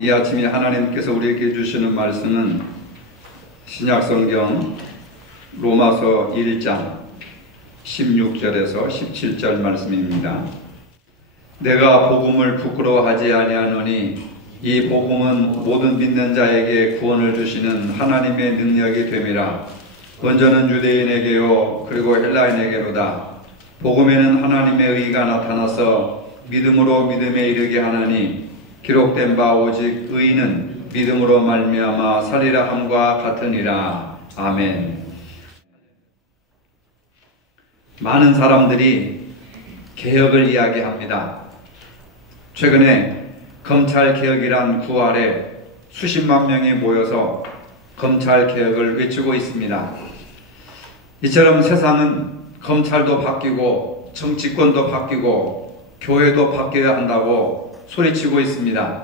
이 아침에 하나님께서 우리에게 주시는 말씀은 신약성경 로마서 1장 16절에서 17절 말씀입니다. 내가 복음을 부끄러워하지 아니하노니 이 복음은 모든 믿는 자에게 구원을 주시는 하나님의 능력이 됨이라. 먼저는 유대인에게요 그리고 헬라인에게로다. 복음에는 하나님의 의가 나타나서 믿음으로 믿음에 이르게 하나니 기록된 바 오직 의인은 믿음으로 말미암아 살리라 함과 같으니라. 아멘. 많은 사람들이 개혁을 이야기합니다. 최근에 검찰개혁이란 구 아래 수십만 명이 모여서 검찰개혁을 외치고 있습니다. 이처럼 세상은 검찰도 바뀌고 정치권도 바뀌고 교회도 바뀌어야 한다고 소리치고 있습니다.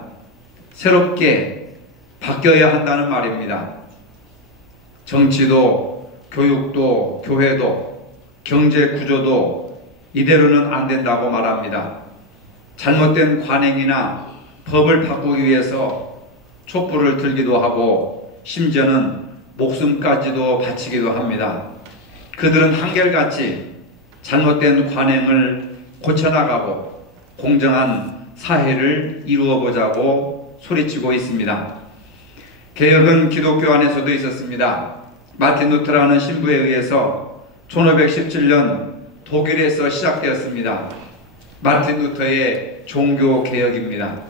새롭게 바뀌어야 한다는 말입니다. 정치도 교육도 교회도 경제 구조도 이대로는 안 된다고 말합니다. 잘못된 관행이나 법을 바꾸기 위해서 촛불을 들기도 하고 심지어는 목숨까지도 바치기도 합니다. 그들은 한결같이 잘못된 관행을 고쳐나가고 공정한 사회를 이루어보자고 소리치고 있습니다. 개혁은 기독교 안에서도 있었습니다. 마틴 루터라는 신부에 의해서 1517년 독일에서 시작되었습니다. 마틴 루터의 종교개혁입니다.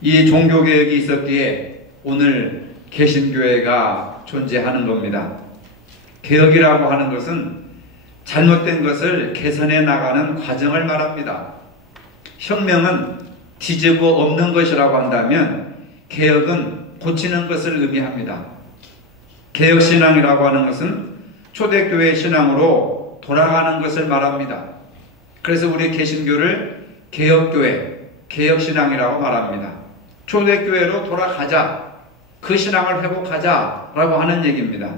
이 종교개혁이 있었기에 오늘 개신교회가 존재하는 겁니다. 개혁이라고 하는 것은 잘못된 것을 개선해 나가는 과정을 말합니다. 혁명은 뒤집어 엎는 것이라고 한다면 개혁은 고치는 것을 의미합니다. 개혁신앙이라고 하는 것은 초대교회 신앙으로 돌아가는 것을 말합니다. 그래서 우리 개신교를 개혁교회, 개혁신앙이라고 말합니다. 초대교회로 돌아가자, 그 신앙을 회복하자라고 하는 얘기입니다.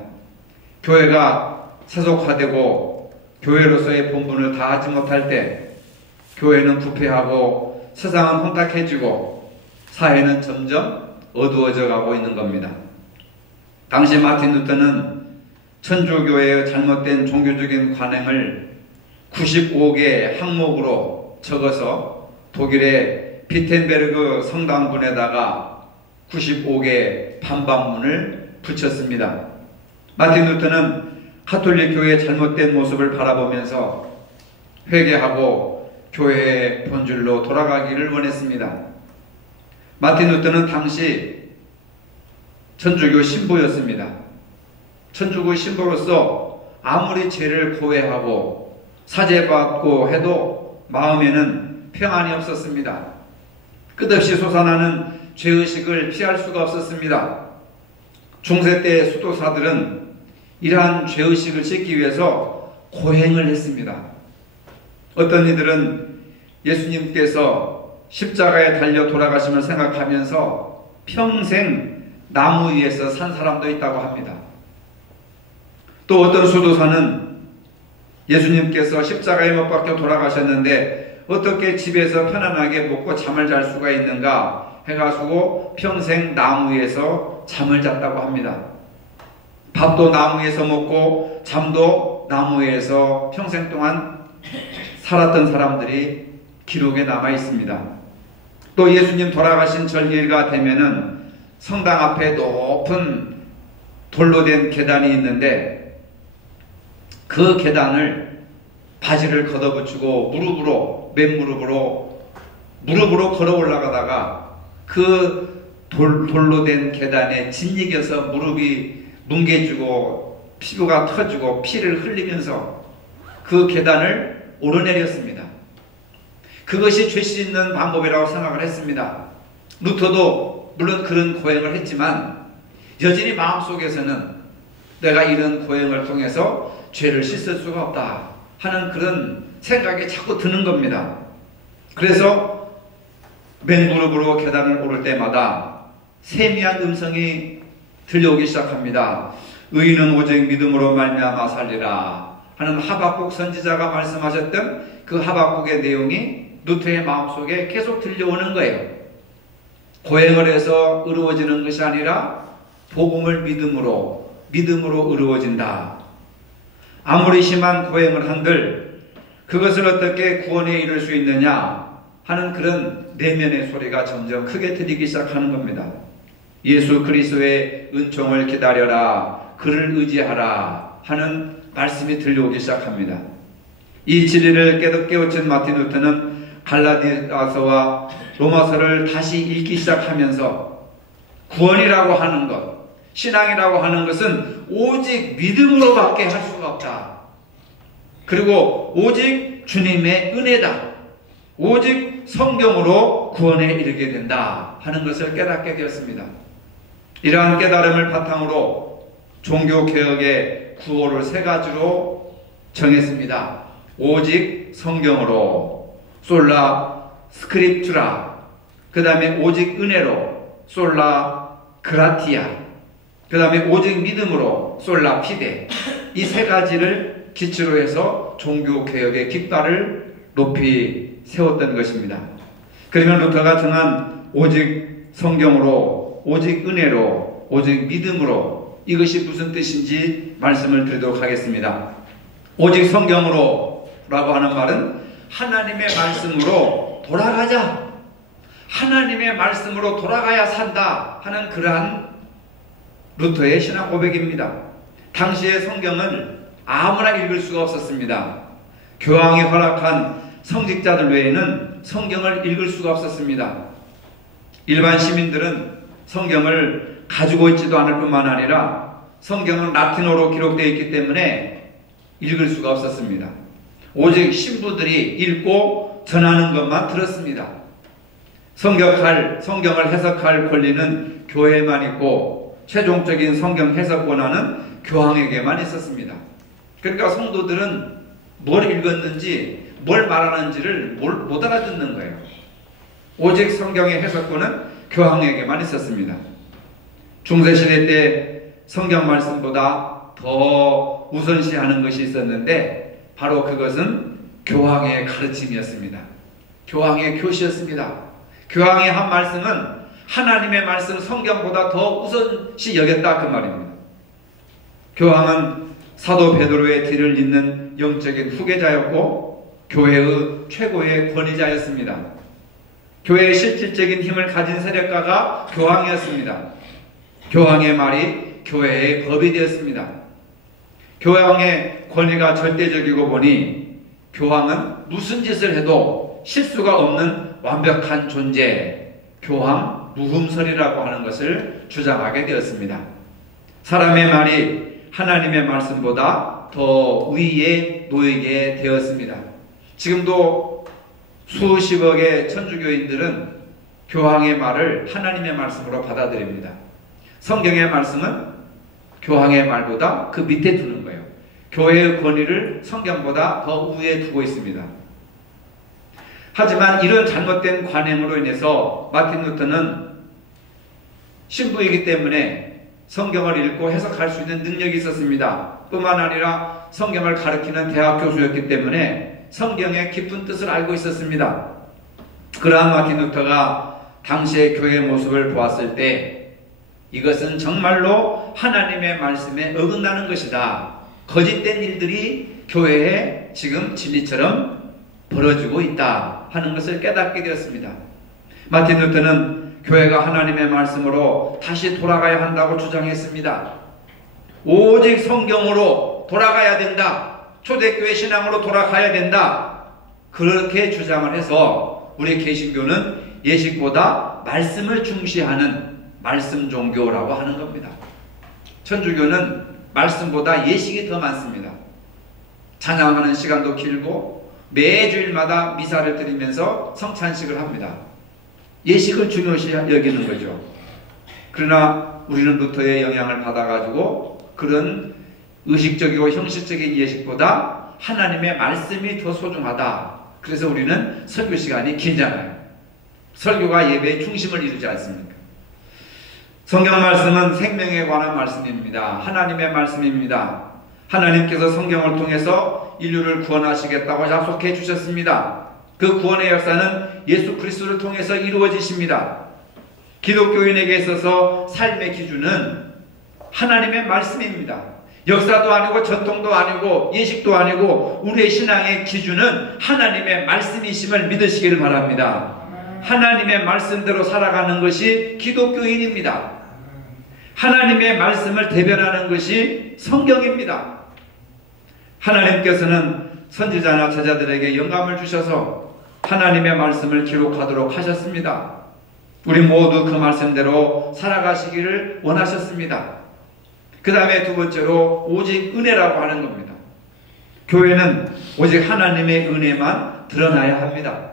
교회가 세속화되고 교회로서의 본분을 다하지 못할 때 교회는 부패하고 세상은 혼탁해지고 사회는 점점 어두워져 가고 있는 겁니다. 당시 마틴 루터는 천주교회의 잘못된 종교적인 관행을 95개 항목으로 적어서 독일의 비텐베르그 성당분에다가 95개 반박문을 붙였습니다. 마틴 루터는 가톨릭 교회의 잘못된 모습을 바라보면서 회개하고 교회의 본질로 돌아가기를 원했습니다. 마틴 루터는 당시 천주교 신부였습니다. 천주교 신부로서 아무리 죄를 고해하고 사죄받고 해도 마음에는 평안이 없었습니다. 끝없이 솟아나는 죄의식을 피할 수가 없었습니다. 중세 때 수도사들은 이러한 죄의식을 씻기 위해서 고행을 했습니다. 어떤 이들은 예수님께서 십자가에 달려 돌아가심을 생각하면서 평생 나무 위에서 산 사람도 있다고 합니다. 또 어떤 수도사는 예수님께서 십자가에 못 박혀 돌아가셨는데 어떻게 집에서 편안하게 먹고 잠을 잘 수가 있는가 해가지고 평생 나무 위에서 잠을 잤다고 합니다. 밥도 나무 위에서 먹고 잠도 나무 위에서 평생 동안 살았던 사람들이 기록에 남아 있습니다. 또 예수님 돌아가신 절기가 되면은 성당 앞에 높은 돌로 된 계단이 있는데 그 계단을 바지를 걷어붙이고 무릎으로 걸어 올라가다가 그 돌로 된 계단에 짓이겨서 무릎이 뭉개지고 피부가 터지고 피를 흘리면서 그 계단을 오르내렸습니다. 그것이 죄 씻는 방법이라고 생각을 했습니다. 루터도 물론 그런 고행을 했지만 여전히 마음속에서는 내가 이런 고행을 통해서 죄를 씻을 수가 없다 하는 그런 생각이 자꾸 드는 겁니다. 그래서 맨 무릎으로 계단을 오를 때마다 세미한 음성이 들려오기 시작합니다. 의인은 오직 믿음으로 말미암아 살리라 하는 하박국 선지자가 말씀하셨던 그 하박국의 내용이 루터의 마음속에 계속 들려오는 거예요. 고행을 해서 의로워지는 것이 아니라 복음을 믿음으로 의로워진다. 아무리 심한 고행을 한들 그것을 어떻게 구원에 이룰 수 있느냐 하는 그런 내면의 소리가 점점 크게 들리기 시작하는 겁니다. 예수 그리스도의 은총을 기다려라, 그를 의지하라 하는 말씀이 들려오기 시작합니다. 이 진리를 깨우친 마틴 루터는 갈라디아서와 로마서를 다시 읽기 시작하면서 구원이라고 하는 것, 신앙이라고 하는 것은 오직 믿음으로밖에 할 수가 없다. 그리고 오직 주님의 은혜다. 오직 성경으로 구원에 이르게 된다 하는 것을 깨닫게 되었습니다. 이러한 깨달음을 바탕으로 종교개혁의 구호를 세 가지로 정했습니다. 오직 성경으로, 솔라 스크립투라, 그 다음에 오직 은혜로, 솔라 그라티아, 그 다음에 오직 믿음으로, 솔라 피데. 이 세 가지를 기초로 해서 종교개혁의 깃발을 높이 세웠던 것입니다. 그러면 루터가 정한 오직 성경으로, 오직 은혜로, 오직 믿음으로, 이것이 무슨 뜻인지 말씀을 드리도록 하겠습니다. 오직 성경으로 라고 하는 말은 하나님의 말씀으로 돌아가자, 하나님의 말씀으로 돌아가야 산다 하는 그러한 루터의 신앙 고백입니다. 당시의 성경은 아무나 읽을 수가 없었습니다. 교황이 허락한 성직자들 외에는 성경을 읽을 수가 없었습니다. 일반 시민들은 성경을 가지고 있지도 않을 뿐만 아니라 성경은 라틴어로 기록되어 있기 때문에 읽을 수가 없었습니다. 오직 신부들이 읽고 전하는 것만 들었습니다. 성경을 해석할 권리는 교회에만 있고 최종적인 성경 해석 권한은 교황에게만 있었습니다. 그러니까 성도들은 뭘 읽었는지 뭘 말하는지를 못 알아듣는 거예요. 오직 성경의 해석권은 교황에게만 있었습니다. 중세시대 때 성경 말씀보다 더 우선시하는 것이 있었는데 바로 그것은 교황의 가르침이었습니다. 교황의 교시였습니다. 교황이 한 말씀은 하나님의 말씀 성경보다 더 우선시 여겼다 그 말입니다. 교황은 사도 베드로의 뒤를 잇는 영적인 후계자였고 교회의 최고의 권위자였습니다. 교회의 실질적인 힘을 가진 세력가가 교황이었습니다. 교황의 말이 교회의 법이 되었습니다. 교황의 권위가 절대적이고 보니 교황은 무슨 짓을 해도 실수가 없는 완벽한 존재, 교황 무흠설이라고 하는 것을 주장하게 되었습니다. 사람의 말이 하나님의 말씀보다 더 위에 놓이게 되었습니다. 지금도 수십억의 천주교인들은 교황의 말을 하나님의 말씀으로 받아들입니다. 성경의 말씀은 교황의 말보다 그 밑에 두는 거예요. 교회의 권위를 성경보다 더 위에 두고 있습니다. 하지만 이런 잘못된 관행으로 인해서 마틴 루터는 신부이기 때문에 성경을 읽고 해석할 수 있는 능력이 있었습니다. 뿐만 아니라 성경을 가르치는 대학 교수였기 때문에 성경의 깊은 뜻을 알고 있었습니다. 그러한 마틴 루터가 당시의 교회의 모습을 보았을 때 이것은 정말로 하나님의 말씀에 어긋나는 것이다. 거짓된 일들이 교회에 지금 진리처럼 벌어지고 있다 하는 것을 깨닫게 되었습니다. 마틴 루터는 교회가 하나님의 말씀으로 다시 돌아가야 한다고 주장했습니다. 오직 성경으로 돌아가야 된다. 초대교회 신앙으로 돌아가야 된다. 그렇게 주장을 해서 우리 개신교는 예식보다 말씀을 중시하는 말씀 종교라고 하는 겁니다. 천주교는 말씀보다 예식이 더 많습니다. 찬양하는 시간도 길고 매주일마다 미사를 드리면서 성찬식을 합니다. 예식을 중요시 여기는 거죠. 그러나 우리는 루터의 영향을 받아가지고 그런 의식적이고 형식적인 예식보다 하나님의 말씀이 더 소중하다. 그래서 우리는 설교 시간이 길잖아요. 설교가 예배의 중심을 이루지 않습니까? 성경 말씀은 생명에 관한 말씀입니다. 하나님의 말씀입니다. 하나님께서 성경을 통해서 인류를 구원하시겠다고 약속해 주셨습니다. 그 구원의 역사는 예수 그리스도를 통해서 이루어지십니다. 기독교인에게 있어서 삶의 기준은 하나님의 말씀입니다. 역사도 아니고 전통도 아니고 예식도 아니고 우리의 신앙의 기준은 하나님의 말씀이심을 믿으시기를 바랍니다. 하나님의 말씀대로 살아가는 것이 기독교인입니다. 하나님의 말씀을 대변하는 것이 성경입니다. 하나님께서는 선지자나 제자들에게 영감을 주셔서 하나님의 말씀을 기록하도록 하셨습니다. 우리 모두 그 말씀대로 살아가시기를 원하셨습니다. 그 다음에 두 번째로 오직 은혜라고 하는 겁니다. 교회는 오직 하나님의 은혜만 드러나야 합니다.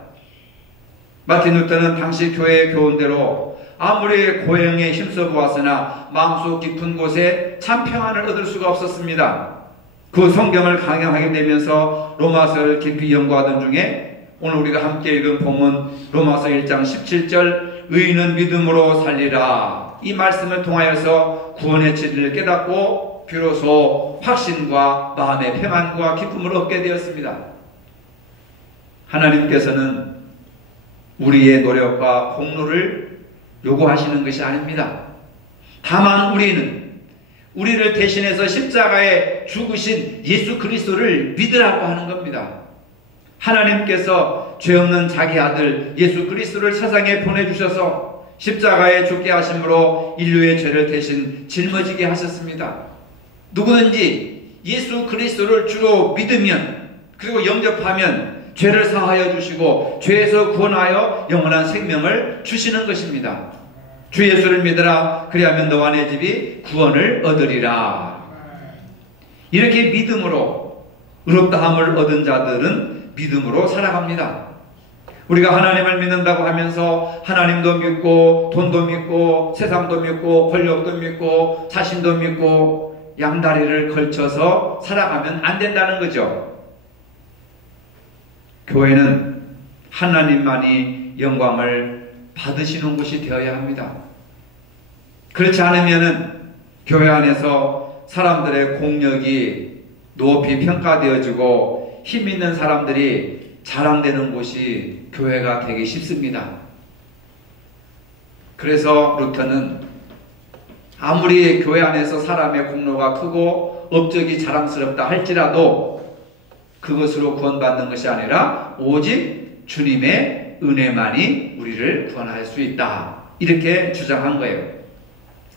마틴 루터는 당시 교회의 교훈대로 아무리 고행에 힘써 보았으나 마음속 깊은 곳에 참 평안을 얻을 수가 없었습니다. 그 성경을 강행하게 되면서 로마서를 깊이 연구하던 중에 오늘 우리가 함께 읽은 본문 로마서 1장 17절 의인은 믿음으로 살리라, 이 말씀을 통하여서 구원의 진리를 깨닫고 비로소 확신과 마음의 평안과 기쁨을 얻게 되었습니다. 하나님께서는 우리의 노력과 공로를 요구하시는 것이 아닙니다. 다만 우리를 대신해서 십자가에 죽으신 예수 그리스도를 믿으라고 하는 겁니다. 하나님께서 죄 없는 자기 아들 예수 그리스도를 세상에 보내주셔서 십자가에 죽게 하심으로 인류의 죄를 대신 짊어지게 하셨습니다. 누구든지 예수 그리스도를 주로 믿으면 그리고 영접하면 죄를 사하여 주시고 죄에서 구원하여 영원한 생명을 주시는 것입니다. 주 예수를 믿으라, 그리하면 너와 내 집이 구원을 얻으리라. 이렇게 믿음으로 의롭다함을 얻은 자들은 믿음으로 살아갑니다. 우리가 하나님을 믿는다고 하면서 하나님도 믿고 돈도 믿고 세상도 믿고 권력도 믿고 자신도 믿고 양다리를 걸쳐서 살아가면 안 된다는 거죠. 교회는 하나님만이 영광을 받으시는 곳이 되어야 합니다. 그렇지 않으면 교회 안에서 사람들의 공력이 높이 평가되어지고 힘 있는 사람들이 자랑되는 곳이 교회가 되기 쉽습니다. 그래서 루터는 아무리 교회 안에서 사람의 공로가 크고 업적이 자랑스럽다 할지라도 그것으로 구원받는 것이 아니라 오직 주님의 은혜만이 우리를 구원할 수 있다, 이렇게 주장한 거예요.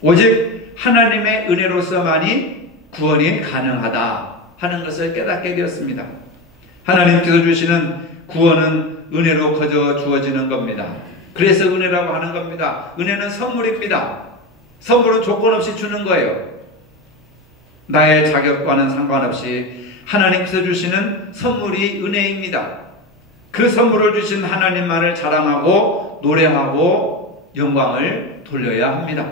오직 하나님의 은혜로서만이 구원이 가능하다 하는 것을 깨닫게 되었습니다. 하나님께서 주시는 구원은 은혜로 거저 주어지는 겁니다. 그래서 은혜라고 하는 겁니다. 은혜는 선물입니다. 선물은 조건 없이 주는 거예요. 나의 자격과는 상관없이 하나님께서 주시는 선물이 은혜입니다. 그 선물을 주신 하나님만을 자랑하고 노래하고 영광을 돌려야 합니다.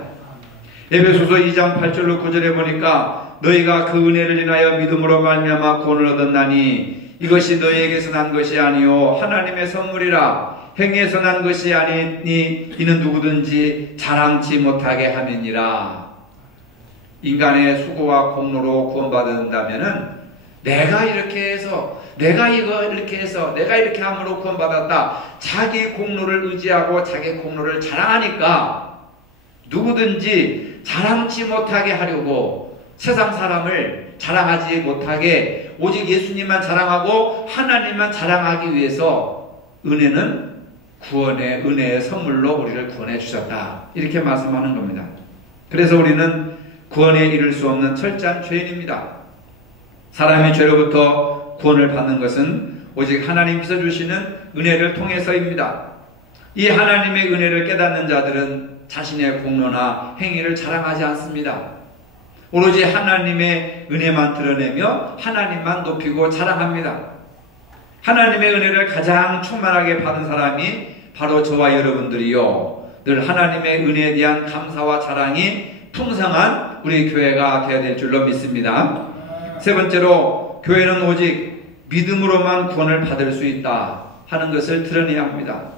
에베소서 2장 8절로 9절에 보니까 너희가 그 은혜를 인하여 믿음으로 말미암아 구원을 얻었나니 이것이 너희에게서 난 것이 아니요 하나님의 선물이라. 행위에서 난 것이 아니니 이는 누구든지 자랑치 못하게 함이니라. 인간의 수고와 공로로 구원받는다면은 내가 이렇게 해서 내가 이렇게 해서 내가 이렇게 함으로 구원받았다, 자기 공로를 의지하고 자기 공로를 자랑하니까 누구든지 자랑치 못하게 하려고 세상 사람을 자랑하지 못하게 오직 예수님만 자랑하고 하나님만 자랑하기 위해서 은혜는 구원의 은혜의 선물로 우리를 구원해 주셨다, 이렇게 말씀하는 겁니다. 그래서 우리는 구원에 이를 수 없는 철저한 죄인입니다. 사람이 죄로부터 구원을 받는 것은 오직 하나님께서 주시는 은혜를 통해서입니다. 이 하나님의 은혜를 깨닫는 자들은 자신의 공로나 행위를 자랑하지 않습니다. 오로지 하나님의 은혜만 드러내며 하나님만 높이고 자랑합니다. 하나님의 은혜를 가장 충만하게 받은 사람이 바로 저와 여러분들이요, 늘 하나님의 은혜에 대한 감사와 자랑이 풍성한 우리 교회가 되어야 될 줄로 믿습니다. 세 번째로, 교회는 오직 믿음으로만 구원을 받을 수 있다 하는 것을 드러내야 합니다.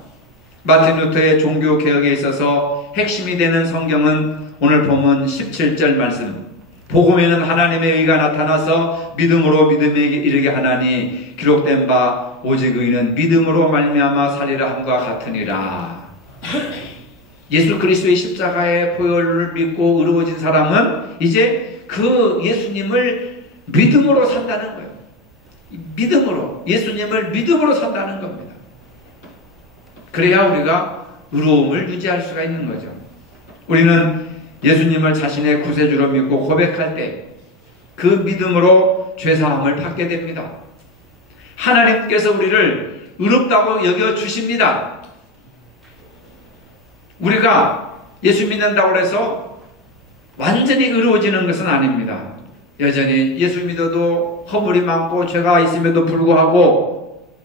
마틴 루터의 종교개혁에 있어서 핵심이 되는 성경은 오늘 본문 17절 말씀, 복음에는 하나님의 의가 나타나서 믿음으로 믿음에 이르게 하나니 기록된 바 오직 의인은 믿음으로 말미암아 살리라 함과 같으니라. 예수 그리스도의 십자가의 보혈을 믿고 의로워진 사람은 이제 그 예수님을 믿음으로 산다는 거예요. 믿음으로, 예수님을 믿음으로 산다는 겁니다. 그래야 우리가 의로움을 유지할 수가 있는 거죠. 우리는 예수님을 자신의 구세주로 믿고 고백할 때 그 믿음으로 죄사함을 받게 됩니다. 하나님께서 우리를 의롭다고 여겨주십니다. 우리가 예수 믿는다고 해서 완전히 의로워지는 것은 아닙니다. 여전히 예수 믿어도 허물이 많고 죄가 있음에도 불구하고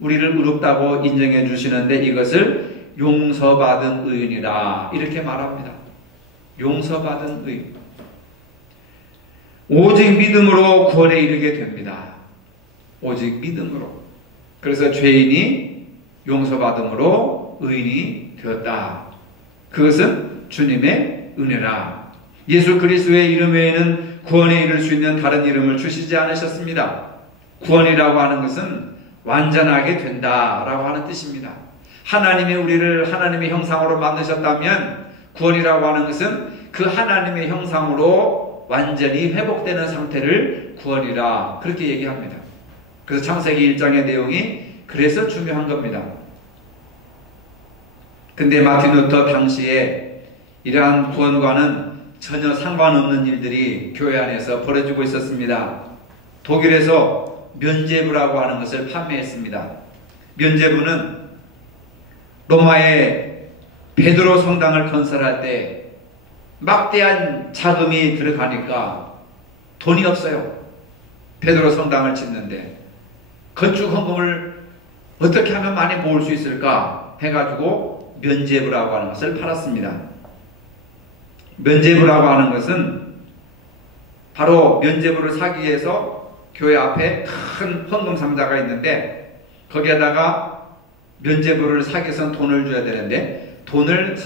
우리를 의롭다고 인정해 주시는데 이것을 용서받은 의인이라 이렇게 말합니다. 용서받은 의인. 오직 믿음으로 구원에 이르게 됩니다. 오직 믿음으로. 그래서 죄인이 용서받음으로 의인이 되었다. 그것은 주님의 은혜라. 예수 그리스도의 이름 외에는 구원에 이를 수 있는 다른 이름을 주시지 않으셨습니다. 구원이라고 하는 것은 완전하게 된다라고 하는 뜻입니다. 하나님이 우리를 하나님의 형상으로 만드셨다면 구원이라고 하는 것은 그 하나님의 형상으로 완전히 회복되는 상태를 구원이라 그렇게 얘기합니다. 그래서 창세기 1장의 내용이 그래서 중요한 겁니다. 근데 마틴 루터 당시에 이러한 구원과는 전혀 상관없는 일들이 교회 안에서 벌어지고 있었습니다. 독일에서 면죄부라고 하는 것을 판매했습니다. 면죄부는 로마의 베드로 성당을 건설할 때 막대한 자금이 들어가니까 돈이 없어요. 베드로 성당을 짓는데 건축 헌금을 어떻게 하면 많이 모을 수 있을까 해가지고 면죄부라고 하는 것을 팔았습니다. 면죄부라고 하는 것은 바로 면죄부를 사기 위해서 교회 앞에 큰 헌금 상자가 있는데 거기에다가 면죄부를 사기 위해서는 돈을 줘야 되는데 돈을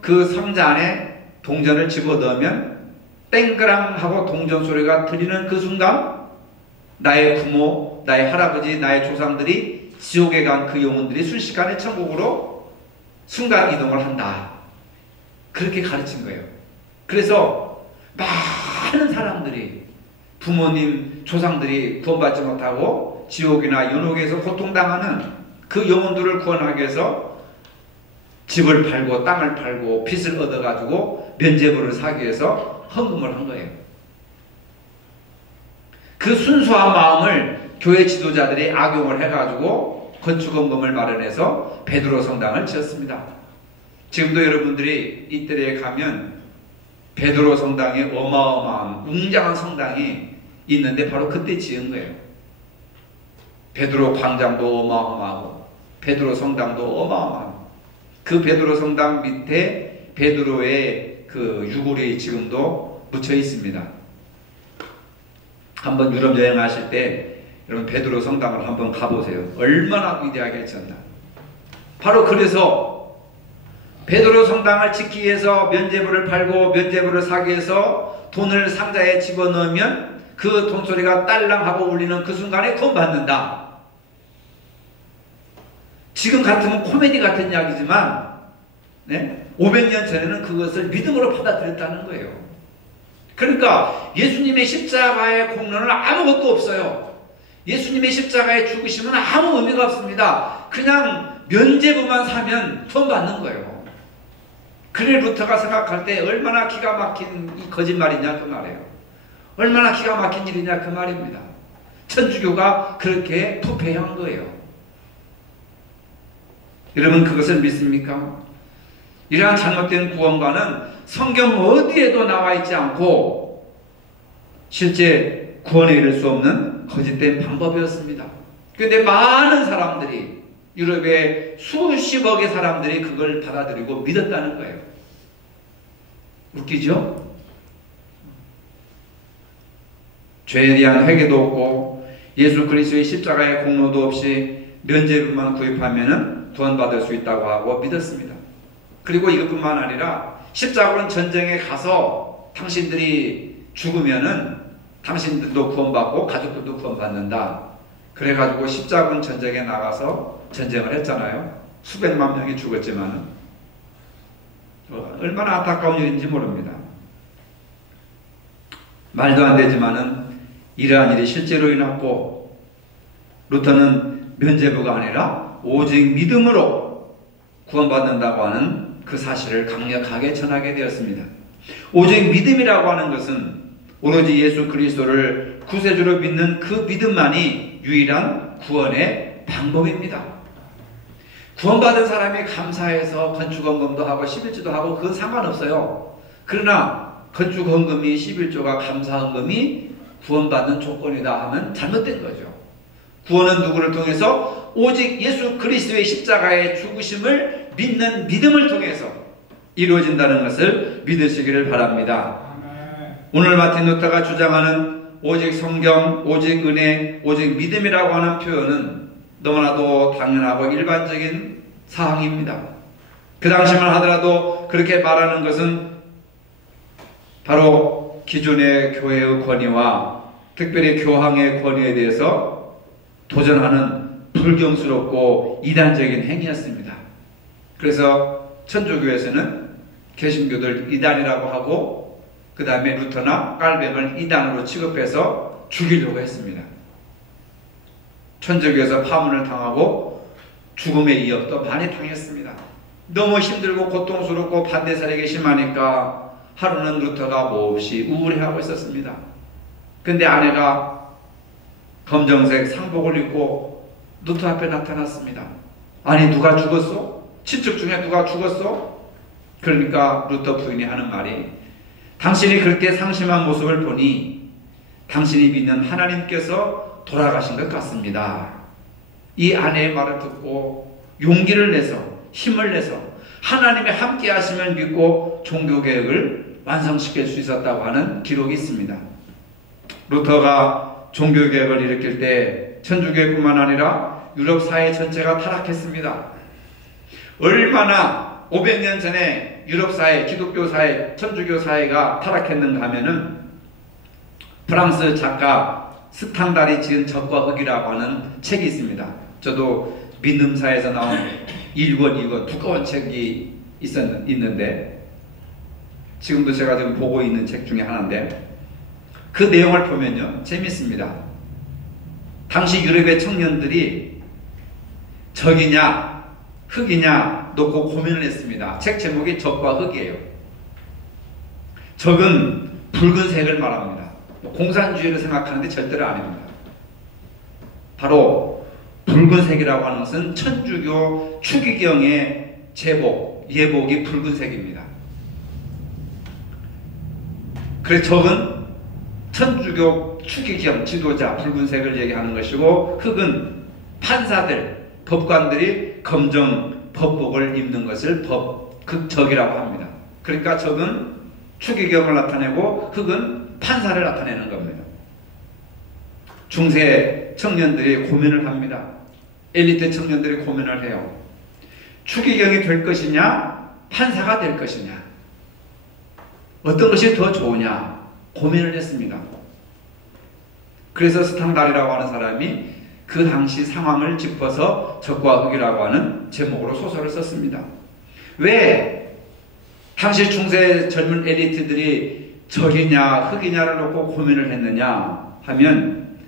그 상자 안에 동전을 집어넣으면 땡그랑 하고 동전 소리가 들리는 그 순간 나의 부모, 나의 할아버지, 나의 조상들이 지옥에 간 그 영혼들이 순식간에 천국으로 순간 이동을 한다. 그렇게 가르친 거예요. 그래서 많은 사람들이 부모님, 조상들이 구원받지 못하고 지옥이나 연옥에서 고통당하는 그 영혼들을 구원하기 위해서 집을 팔고 땅을 팔고 빚을 얻어가지고 면죄부를 사기 위해서 헌금을 한 거예요. 그 순수한 마음을 교회 지도자들이 악용을 해가지고 건축헌금을 마련해서 베드로 성당을 지었습니다. 지금도 여러분들이 이때에 가면 베드로 성당이 어마어마한 웅장한 성당이 있는데 바로 그때 지은 거예요. 베드로 광장도 어마어마하고 베드로 성당도 어마어마하고 그 베드로 성당 밑에 베드로의 그 유골이 지금도 묻혀 있습니다. 한번 유럽 여행하실 때 여러분 베드로 성당을 한번 가보세요. 얼마나 위대하게 지었나. 바로 그래서 베드로 성당을 짓기 위해서 면죄부를 팔고 면죄부를 사기 위해서 돈을 상자에 집어넣으면 그 돈소리가 딸랑하고 울리는 그 순간에 구원 받는다. 지금 같으면 코미디 같은 이야기지만 500년 전에는 그것을 믿음으로 받아들였다는 거예요. 그러니까 예수님의 십자가의 공로는 아무것도 없어요. 예수님의 십자가의 죽으심은 아무 의미가 없습니다. 그냥 면죄부만 사면 구원 받는 거예요. 그를 루터가 생각할 때 얼마나 기가 막힌 이 거짓말이냐 그 말이에요. 얼마나 기가 막힌 일이냐 그 말입니다. 천주교가 그렇게 부패한 거예요. 여러분 그것을 믿습니까? 이러한 잘못된 구원과는 성경 어디에도 나와 있지 않고 실제 구원에 이를 수 없는 거짓된 방법이었습니다. 그런데 많은 사람들이 유럽의 수십억의 사람들이 그걸 받아들이고 믿었다는 거예요. 웃기죠? 죄에 대한 회개도 없고 예수 그리스도의 십자가의 공로도 없이 면죄부만 구입하면 구원받을 수 있다고 하고 믿었습니다. 그리고 이것뿐만 아니라 십자군 전쟁에 가서 당신들이 죽으면은 당신들도 구원받고 가족들도 구원받는다. 그래가지고 십자군 전쟁에 나가서 전쟁을 했잖아요. 수백만 명이 죽었지만은 얼마나 안타까운 일인지 모릅니다. 말도 안 되지만은 이러한 일이 실제로 일어났고, 루터는 면죄부가 아니라 오직 믿음으로 구원받는다고 하는 그 사실을 강력하게 전하게 되었습니다. 오직 믿음이라고 하는 것은 오로지 예수 그리스도를 구세주로 믿는 그 믿음만이 유일한 구원의 방법입니다. 구원받은 사람이 감사해서 건축헌금도 하고 11조도 하고 그건 상관없어요. 그러나 건축헌금이 11조가 감사헌금이 구원받는 조건이다 하면 잘못된 거죠. 구원은 누구를 통해서? 오직 예수 그리스도의 십자가의 죽으심을 믿는 믿음을 통해서 이루어진다는 것을 믿으시기를 바랍니다. 오늘 마틴 루터가 주장하는 오직 성경, 오직 은혜, 오직 믿음이라고 하는 표현은 너무나도 당연하고 일반적인 사항입니다. 그 당시만 하더라도 그렇게 말하는 것은 바로 기존의 교회의 권위와 특별히 교황의 권위에 대해서 도전하는 불경스럽고 이단적인 행위였습니다. 그래서 천주교에서는 개신교들 이단이라고 하고 그 다음에 루터나 깔뱅을 이단으로 취급해서 죽이려고 했습니다. 천주교에서 파문을 당하고 죽음의 위협도 많이 당했습니다. 너무 힘들고 고통스럽고 반대 세력이 심하니까 하루는 루터가 몹시 우울해하고 있었습니다. 근데 아내가 검정색 상복을 입고 루터 앞에 나타났습니다. 아니 누가 죽었어? 친척 중에 누가 죽었어? 그러니까 루터 부인이 하는 말이, 당신이 그렇게 상심한 모습을 보니 당신이 믿는 하나님께서 돌아가신 것 같습니다. 이 아내의 말을 듣고 용기를 내서 힘을 내서 하나님의 함께 하심을 믿고 종교개혁을 완성시킬 수 있었다고 하는 기록이 있습니다. 루터가 종교개혁을 일으킬 때 천주교뿐만 아니라 유럽 사회 전체가 타락했습니다. 얼마나 500년 전에 유럽 사회, 기독교 사회, 천주교 사회가 타락했는가 하면은 프랑스 작가 스탕달이 지은 적과 흑이라고 하는 책이 있습니다. 저도 믿음사에서 나온 1권, 2권 두꺼운 책이 있는데 지금도 제가 지금 보고 있는 책 중에 하나인데 그 내용을 보면요 재밌습니다. 당시 유럽의 청년들이 적이냐 흑이냐 놓고 고민을 했습니다. 책 제목이 적과 흑이에요. 적은 붉은색을 말합니다. 공산주의를 생각하는데 절대로 아닙니다. 바로 붉은색이라고 하는 것은 천주교 추기경의 제복, 예복이 붉은색입니다. 그래서 적은 천주교 추기경 지도자 붉은색을 얘기하는 것이고, 흑은 판사들, 법관들이 검정 법복을 입는 것을 극적이라고 합니다. 그러니까 적은 추기경을 나타내고 흑은 판사를 나타내는 겁니다. 중세 청년들이 고민을 합니다. 엘리트 청년들이 고민을 해요. 추기경이 될 것이냐 판사가 될 것이냐 어떤 것이 더 좋으냐 고민을 했습니다. 그래서 스탕달이라고 하는 사람이 그 당시 상황을 짚어서 적과 흑이라고 하는 제목으로 소설을 썼습니다. 왜 당시 중세 젊은 엘리트들이 적이냐 흑이냐를 놓고 고민을 했느냐 하면,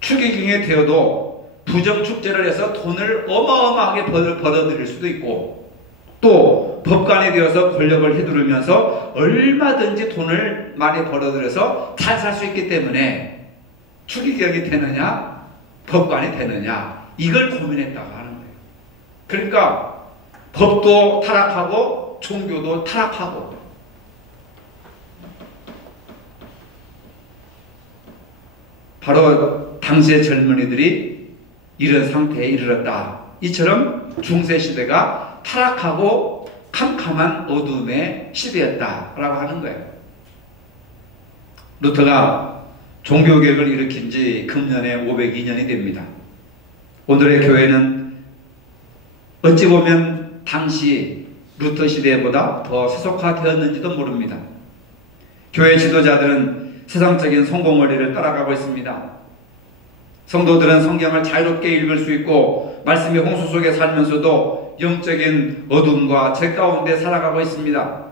추기경이 되어도 부정축제를 해서 돈을 어마어마하게 벌어들일 수도 있고, 또 법관이 되어서 권력을 휘두르면서 얼마든지 돈을 많이 벌어들여서 잘 살 수 있기 때문에 추기경이 되느냐 법관이 되느냐 이걸 고민했다고 하는 거예요. 그러니까 법도 타락하고 종교도 타락하고, 바로 당시의 젊은이들이 이런 상태에 이르렀다. 이처럼 중세시대가 타락하고 캄캄한 어둠의 시대였다라고 하는 거예요. 루터가 종교개혁을 일으킨 지 금년에 502년이 됩니다. 오늘의 교회는 어찌 보면 당시 루터 시대보다 더 세속화되었는지도 모릅니다. 교회 지도자들은 세상적인 성공 원리를 따라가고 있습니다. 성도들은 성경을 자유롭게 읽을 수 있고 말씀의 홍수 속에 살면서도 영적인 어둠과 죄 가운데 살아가고 있습니다.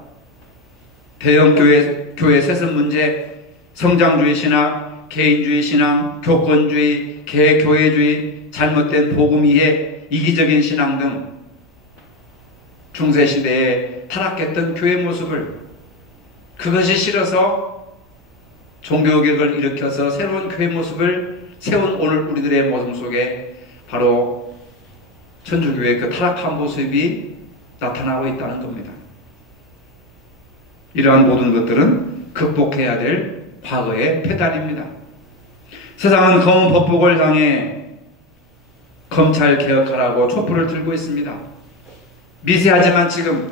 대형 교회 세습 문제, 성장주의 신앙, 개인주의 신앙, 교권주의, 개교회주의, 잘못된 복음 이해, 이기적인 신앙 등 중세시대에 타락했던 교회 모습을, 그것이 싫어서 종교개혁을 일으켜서 새로운 교회 모습을 세운 오늘 우리들의 모습 속에 바로 천주교회의 그 타락한 모습이 나타나고 있다는 겁니다. 이러한 모든 것들은 극복해야 될 과거의 폐단입니다. 세상은 검은 법복을 향해 검찰 개혁하라고 촛불을 들고 있습니다. 미세하지만 지금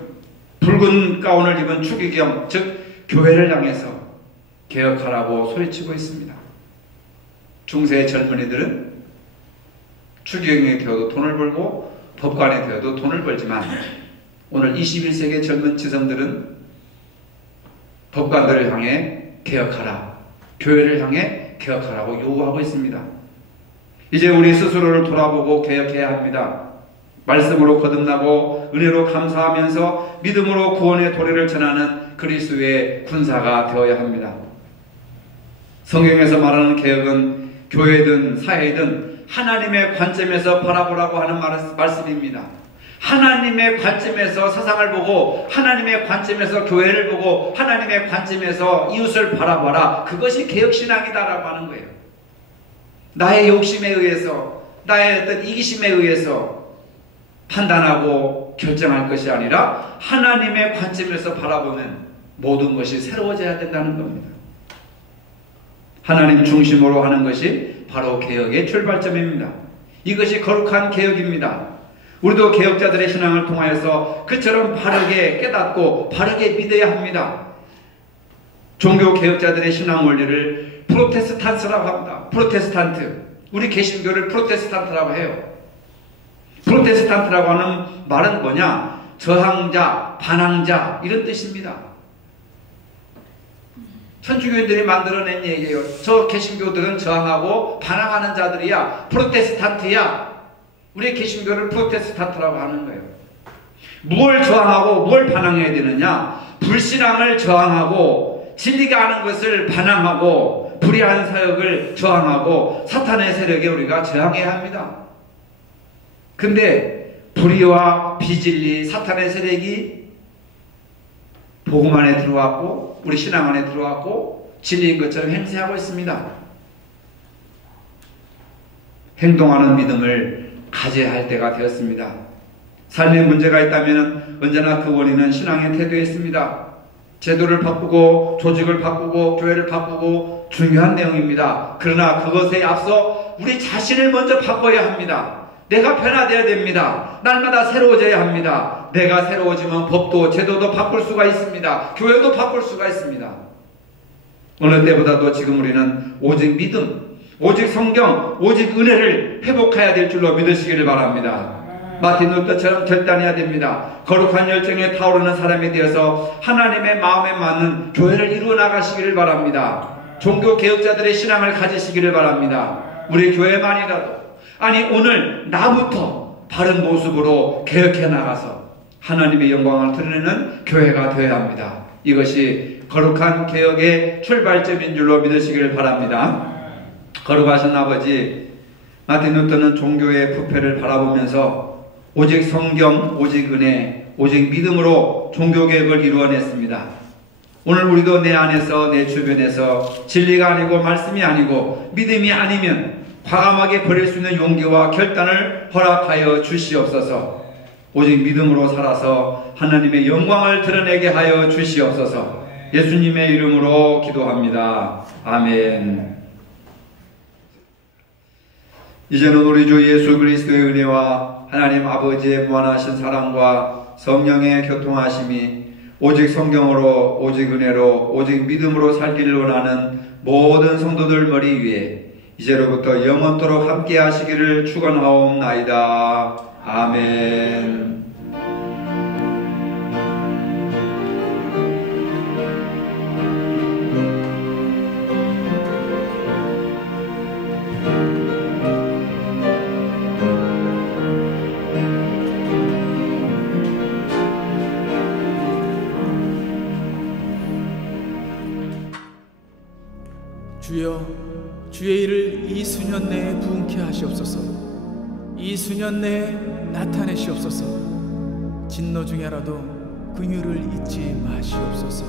붉은 가운을 입은 추기경, 즉 교회를 향해서 개혁하라고 소리치고 있습니다. 중세의 젊은이들은 추기경에 되어도 돈을 벌고 법관에 되어도 돈을 벌지만 오늘 21세기의 젊은 지성들은 법관들을 향해 개혁하라, 교회를 향해 개혁하라고 요구하고 있습니다. 이제 우리 스스로를 돌아보고 개혁해야 합니다. 말씀으로 거듭나고 은혜로 감사하면서 믿음으로 구원의 도래를 전하는 그리스도의 군사가 되어야 합니다. 성경에서 말하는 개혁은 교회든 사회든 하나님의 관점에서 바라보라고 하는 말씀입니다. 하나님의 관점에서 세상을 보고, 하나님의 관점에서 교회를 보고, 하나님의 관점에서 이웃을 바라봐라. 그것이 개혁신앙이다라고 하는 거예요. 나의 욕심에 의해서, 나의 어떤 이기심에 의해서 판단하고 결정할 것이 아니라 하나님의 관점에서 바라보면 모든 것이 새로워져야 된다는 겁니다. 하나님 중심으로 하는 것이 바로 개혁의 출발점입니다. 이것이 거룩한 개혁입니다. 우리도 개혁자들의 신앙을 통하여서 그처럼 바르게 깨닫고 바르게 믿어야 합니다. 종교 개혁자들의 신앙 원리를 프로테스탄트라고 합니다. 프로테스탄트. 우리 개신교를 프로테스탄트라고 해요. 프로테스탄트라고 하는 말은 뭐냐? 저항자, 반항자 이런 뜻입니다. 천주교인들이 만들어낸 얘기예요. 저 개신교들은 저항하고 반항하는 자들이야. 프로테스탄트야. 우리 개신교를 프로테스탄트라고 하는 거예요. 무엇을 저항하고 무엇을 반항해야 되느냐? 불신앙을 저항하고 진리가 아는 것을 반항하고 불의한 사역을 저항하고 사탄의 세력에 우리가 저항해야 합니다. 근데 불의와 비진리, 사탄의 세력이 복음 안에 들어왔고 우리 신앙 안에 들어왔고 진리인 것처럼 행세하고 있습니다. 행동하는 믿음을 가져야 할 때가 되었습니다. 삶에 문제가 있다면 언제나 그 원인은 신앙의 태도에 있습니다. 제도를 바꾸고 조직을 바꾸고 교회를 바꾸고 중요한 내용입니다. 그러나 그것에 앞서 우리 자신을 먼저 바꿔야 합니다. 내가 변화되어야 됩니다. 날마다 새로워져야 합니다. 내가 새로워지면 법도 제도도 바꿀 수가 있습니다. 교회도 바꿀 수가 있습니다. 어느 때보다도 지금 우리는 오직 믿음, 오직 성경, 오직 은혜를 회복해야 될 줄로 믿으시기를 바랍니다. 마틴 루터처럼 결단해야 됩니다. 거룩한 열정에 타오르는 사람이 되어서 하나님의 마음에 맞는 교회를 이루어 나가시기를 바랍니다. 종교 개혁자들의 신앙을 가지시기를 바랍니다. 우리 교회만이라도, 아니 오늘 나부터 바른 모습으로 개혁해 나가서 하나님의 영광을 드러내는 교회가 되어야 합니다. 이것이 거룩한 개혁의 출발점인 줄로 믿으시기를 바랍니다. 거룩하신 아버지, 마틴 루터는 종교의 부패를 바라보면서 오직 성경, 오직 은혜, 오직 믿음으로 종교개혁을 이루어냈습니다. 오늘 우리도 내 안에서, 내 주변에서 진리가 아니고 말씀이 아니고 믿음이 아니면 과감하게 버릴 수 있는 용기와 결단을 허락하여 주시옵소서. 오직 믿음으로 살아서 하나님의 영광을 드러내게 하여 주시옵소서. 예수님의 이름으로 기도합니다. 아멘. 이제는 우리 주 예수 그리스도의 은혜와 하나님 아버지의 무한하신 사랑과 성령의 교통하심이 오직 성경으로, 오직 은혜로, 오직 믿음으로 살기를 원하는 모든 성도들 머리 위에 이제로부터 영원토록 함께 하시기를 축원하옵나이다. 아멘. 주여, 주의 일을 이 수년 내에 부응케 하시옵소서. 이 수년 내에 나타내시옵소서. 진노 중에라도 긍휼을 잊지 마시옵소서.